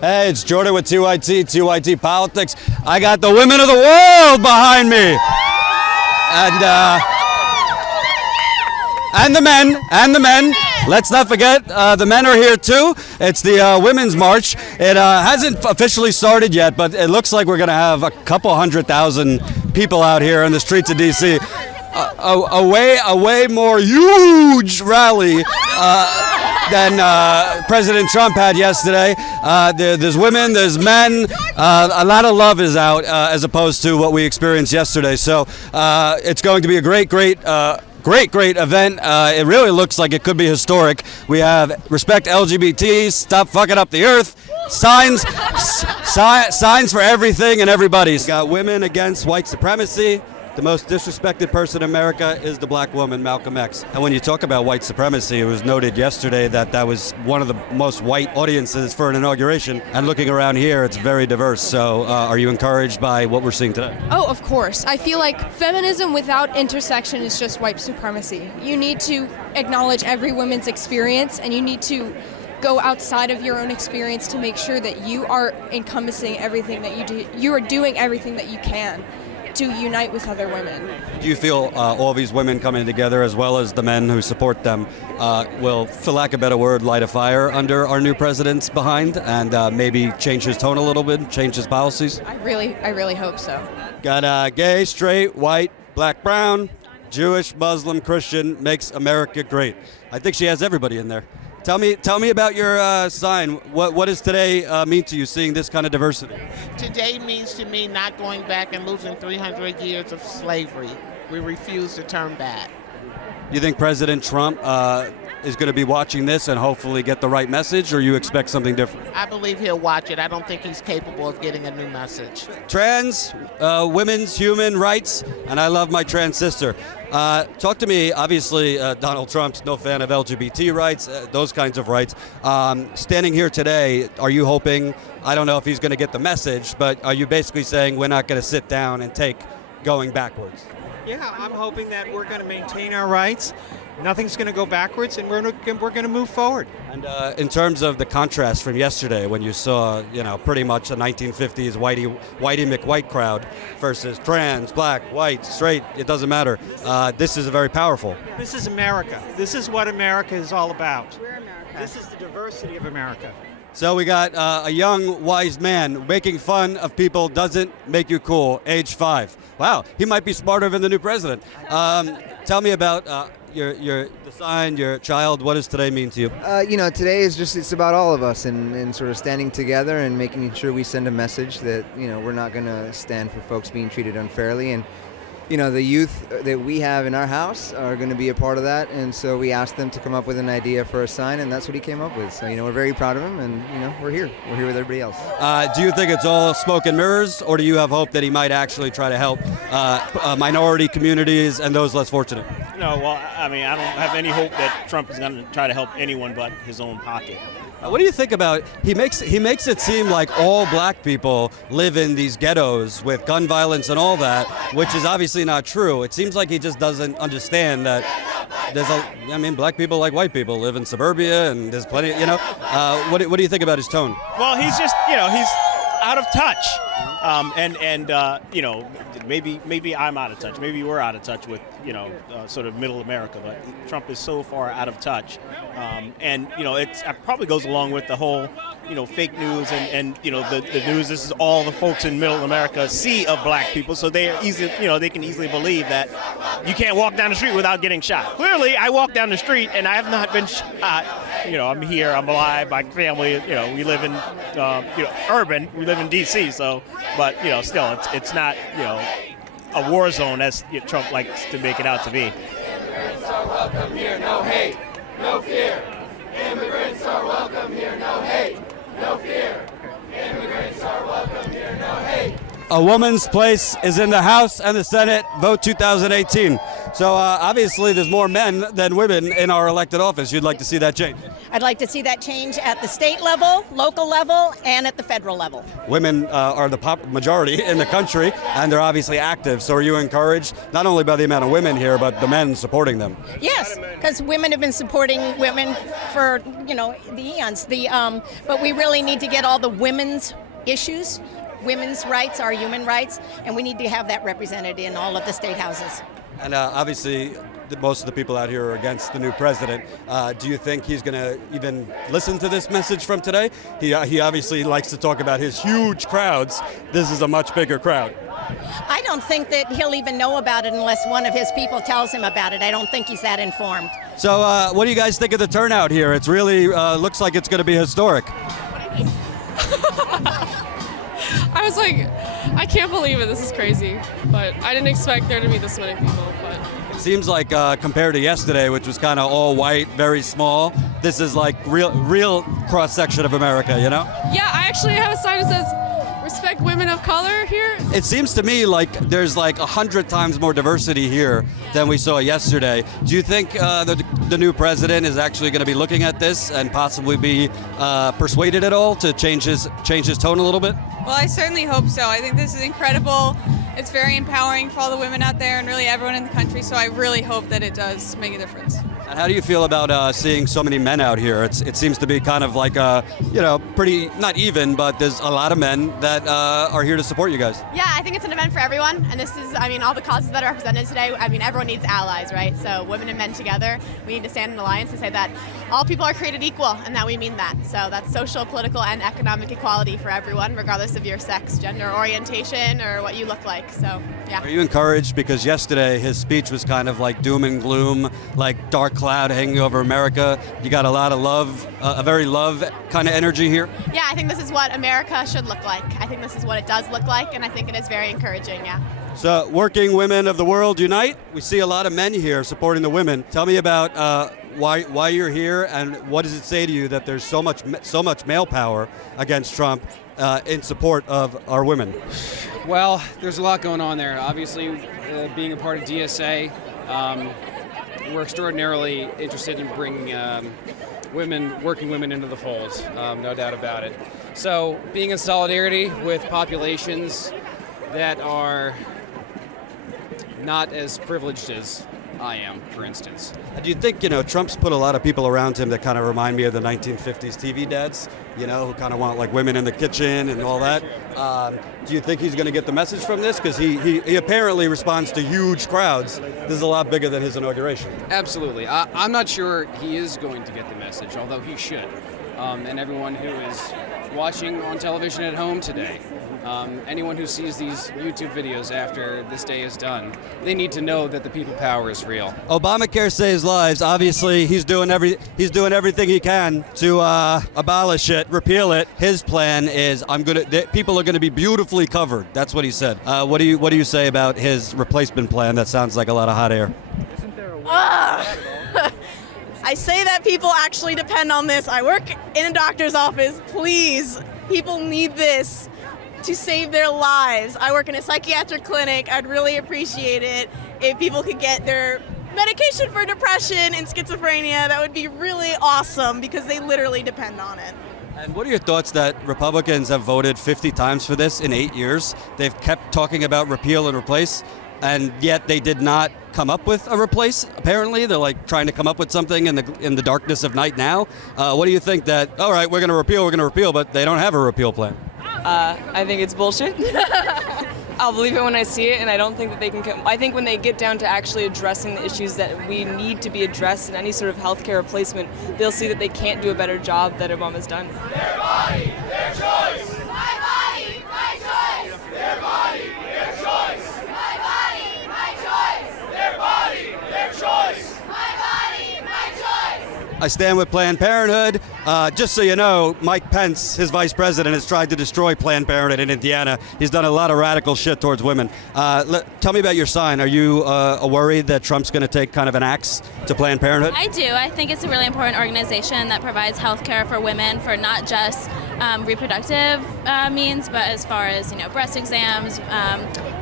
Hey, it's Jordan with TYT Politics. I got the women of the world behind me. And the men. Let's not forget, the men are here too. It's the Women's March. It hasn't officially started yet, but it looks like we're going to have a couple 100,000 people out here in the streets of D.C. A way more huge rally than President Trump had yesterday. There's women, there's men. A lot of love is out as opposed to what we experienced yesterday. So it's going to be a great event. It really looks like it could be historic. We have respect LGBTs, stop fucking up the earth, signs for everything and everybody. It's got women against white supremacy. The most disrespected person in America is the black woman, Malcolm X. And when you talk about white supremacy, it was noted yesterday that was one of the most white audiences for an inauguration. And looking around here, it's very diverse. So are you encouraged by what we're seeing today? Oh, of course. I feel like feminism without intersection is just white supremacy. You need to acknowledge every woman's experience, and you need to go outside of your own experience to make sure that you are encompassing everything that you do. You are doing everything that you can to unite with other women. Do you feel all these women coming together, as well as the men who support them, will, for lack of a better word, light a fire under our new president's behind and maybe change his tone a little bit, change his policies? I really hope so. Got gay, straight, white, black, brown, Jewish, Muslim, Christian, makes America great. I think she has everybody in there. Tell me about your sign. What does today mean to you, seeing this kind of diversity? Today means to me not going back and losing 300 years of slavery. We refuse to turn back. You think President Trump is going to be watching this and hopefully get the right message, or you expect something different? I believe he'll watch it. I don't think he's capable of getting a new message. Trans, women's human rights, and I love my trans sister. Talk to me. Obviously, Donald Trump's no fan of LGBT rights, those kinds of rights. Standing here today, are you hoping, I don't know if he's going to get the message, but are you basically saying we're not going to sit down and take going backwards? Yeah, I'm hoping that we're going to maintain our rights. Nothing's going to go backwards, and we're going to move forward. And in terms of the contrast from yesterday, when you saw, pretty much a 1950s Whitey McWhite crowd versus trans, black, white, straight, it doesn't matter. This is very powerful. This is America. This is what America is all about. We're America. This is the diversity of America. So we got a young, wise man making fun of people doesn't make you cool, age 5. Wow, he might be smarter than the new president. Tell me about the sign, your child. What does today mean to you? Today is it's about all of us and sort of standing together and making sure we send a message that, we're not going to stand for folks being treated unfairly. And, the youth that we have in our house are going to be a part of that. And so we asked them to come up with an idea for a sign, and that's what he came up with. So, we're very proud of him, and, we're here. We're here with everybody else. Do you think it's all smoke and mirrors, or do you have hope that he might actually try to help minority communities and those less fortunate? No, well, I don't have any hope that Trump is going to try to help anyone but his own pocket. What do you think about, he makes it seem like all black people live in these ghettos with gun violence and all that, which is obviously not true. It seems like he just doesn't understand that black people like white people live in suburbia, and there's plenty, what do you think about his tone? Well, he's just, he's out of touch. Maybe I'm out of touch. Maybe we're out of touch with, sort of middle America. But Trump is so far out of touch. It probably goes along with the whole, fake news and the news. This is all the folks in middle America see of black people. So they are easy, they can easily believe that you can't walk down the street without getting shot. Clearly, I walk down the street and I have not been shot. I'm here, I'm alive, my family, we live in, urban, we live in D.C., so, but, still, it's not, a war zone as Trump likes to make it out to be. Immigrants are welcome here, no hate, no fear. Immigrants are welcome here, no hate, no fear. Immigrants are welcome here, no hate. A woman's place is in the House and the Senate. Vote 2018. So obviously there's more men than women in our elected office. You'd like to see that change? I'd like to see that change at the state level, local level, and at the federal level. Women are the majority in the country, and they're obviously active. So are you encouraged, not only by the amount of women here, but the men supporting them? Yes, because women have been supporting women for, the eons. But we really need to get all the women's issues. Women's rights are human rights, and we need to have that represented in all of the state houses. And obviously, most of the people out here are against the new president. Do you think he's going to even listen to this message from today? He obviously likes to talk about his huge crowds. This is a much bigger crowd. I don't think that he'll even know about it unless one of his people tells him about it. I don't think he's that informed. So what do you guys think of the turnout here? It's really looks like it's going to be historic. I was like, I can't believe it. This is crazy. But I didn't expect there to be this many people. But it seems like compared to yesterday, which was kind of all white, very small, this is like real cross section of America, you know? yeah, I actually have a sign that says, respect women of color here. It seems to me like there's like 100 times more diversity here than we saw yesterday. Do you think the new president is actually going to be looking at this and possibly be persuaded at all to change his tone a little bit? Well, I certainly hope so. I think this is incredible. It's very empowering for all the women out there and really everyone in the country, so I really hope that it does make a difference. And how do you feel about seeing so many men out here? It seems to be kind of like pretty, not even, but there's a lot of men that are here to support you guys. Yeah, I think it's an event for everyone, and this is, all the causes that are represented today, everyone needs allies, right? So women and men together, we need to stand in alliance and say that all people are created equal, and that we mean that. So that's social, political, and economic equality for everyone, regardless of your sex, gender, orientation, or what you look like, so yeah. Are you encouraged? Because yesterday his speech was kind of like doom and gloom, like dark cloud hanging over America. You got a lot of love, a very love kind of energy here. Yeah, I think this is what America should look like. I think this is what it does look like, and I think it is very encouraging, yeah. So, working women of the world unite. We see a lot of men here supporting the women. Tell me about why you're here, and what does it say to you that there's so much male power against Trump in support of our women? Well, there's a lot going on there. Obviously, being a part of DSA, we're extraordinarily interested in bringing working women into the fold, no doubt about it. So being in solidarity with populations that are not as privileged as I am, for instance. Do you think, Trump's put a lot of people around him that kind of remind me of the 1950s TV dads, who kind of want like women in the kitchen and all that? Do you think he's going to get the message from this? Because he apparently responds to huge crowds. This is a lot bigger than his inauguration. Absolutely. I'm not sure he is going to get the message, although he should. And everyone who is watching on television at home today, anyone who sees these YouTube videos after this day is done, they need to know that the people power is real. Obamacare saves lives. Obviously, he's doing everything he can to abolish it, repeal it. His plan is people are gonna be beautifully covered. That's what he said. What do you say about his replacement plan? That sounds like a lot of hot air. I say that people actually depend on this. I work in a doctor's office. Please, people need this to save their lives. I work in a psychiatric clinic. I'd really appreciate it if people could get their medication for depression and schizophrenia. That would be really awesome because they literally depend on it. And what are your thoughts that Republicans have voted 50 times for this in 8 years? They've kept talking about repeal and replace, and yet they did not come up with a replace. Apparently, they're like trying to come up with something in the darkness of night now. What do you think that? All right, we're going to repeal, but they don't have a repeal plan. I think it's bullshit. I'll believe it when I see it, and I don't think that they can I think when they get down to actually addressing the issues that we need to be addressed in any sort of healthcare replacement, they'll see that they can't do a better job that Obama's done. Their body, their choice. My body, my choice. Their body, their choice. My body, my choice. Their body, their choice. My body, my choice. I stand with Planned Parenthood. Just so you know, Mike Pence, his vice president, has tried to destroy Planned Parenthood in Indiana. He's done a lot of radical shit towards women. Tell me about your sign. Are you worried that Trump's going to take kind of an axe to Planned Parenthood? I do. I think it's a really important organization that provides health care for women for not just reproductive means, but as far as breast exams,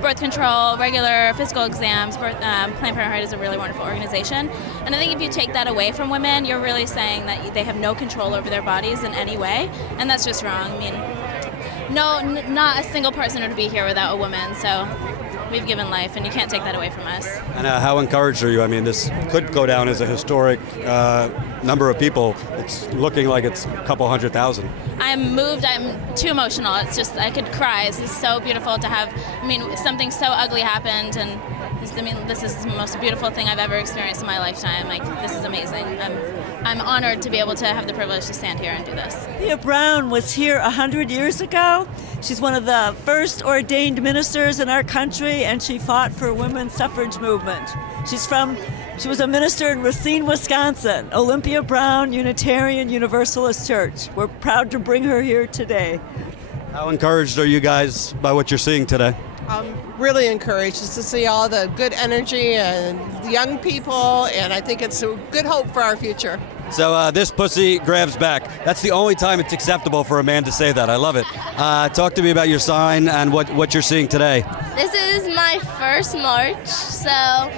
birth control, regular physical exams, Planned Parenthood is a really wonderful organization. And I think if you take that away from women, you're really saying that they have no control over their bodies in any way, and that's just wrong. I mean, not a single person would be here without a woman. So we've given life, and you can't take that away from us. And how encouraged are you? I mean, this could go down as a historic number of people. It's looking like it's a couple 100,000. I'm moved. I'm too emotional. It's just, I could cry. This is so beautiful to have. I mean, something so ugly happened, and this is the most beautiful thing I've ever experienced in my lifetime. Like, this is amazing. I'm honored to be able to have the privilege to stand here and do this. Olympia Brown was here 100 years ago. She's one of the first ordained ministers in our country, and she fought for women's suffrage movement. She was a minister in Racine, Wisconsin. Olympia Brown, Unitarian Universalist Church. We're proud to bring her here today. How encouraged are you guys by what you're seeing today? I'm really encouraged just to see all the good energy and the young people, and I think it's a good hope for our future. So this pussy grabs back. That's the only time it's acceptable for a man to say that. I love it. Talk to me about your sign and what you're seeing today. This is my first march, so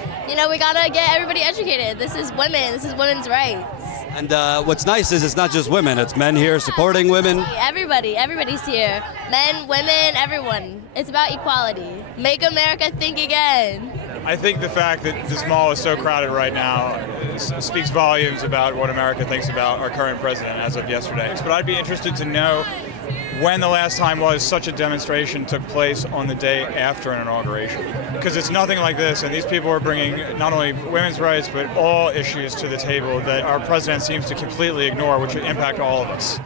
we gotta get everybody educated. This is women. This is women's rights. And what's nice is it's not just women. It's men here supporting women. Everybody's here. Men, women, everyone. It's about equality. Make America think again. I think the fact that this mall is so crowded right now speaks volumes about what America thinks about our current president as of yesterday. But I'd be interested to know when the last time was such a demonstration took place on the day after an inauguration. Because it's nothing like this, and these people are bringing not only women's rights, but all issues to the table that our president seems to completely ignore, which would impact all of us.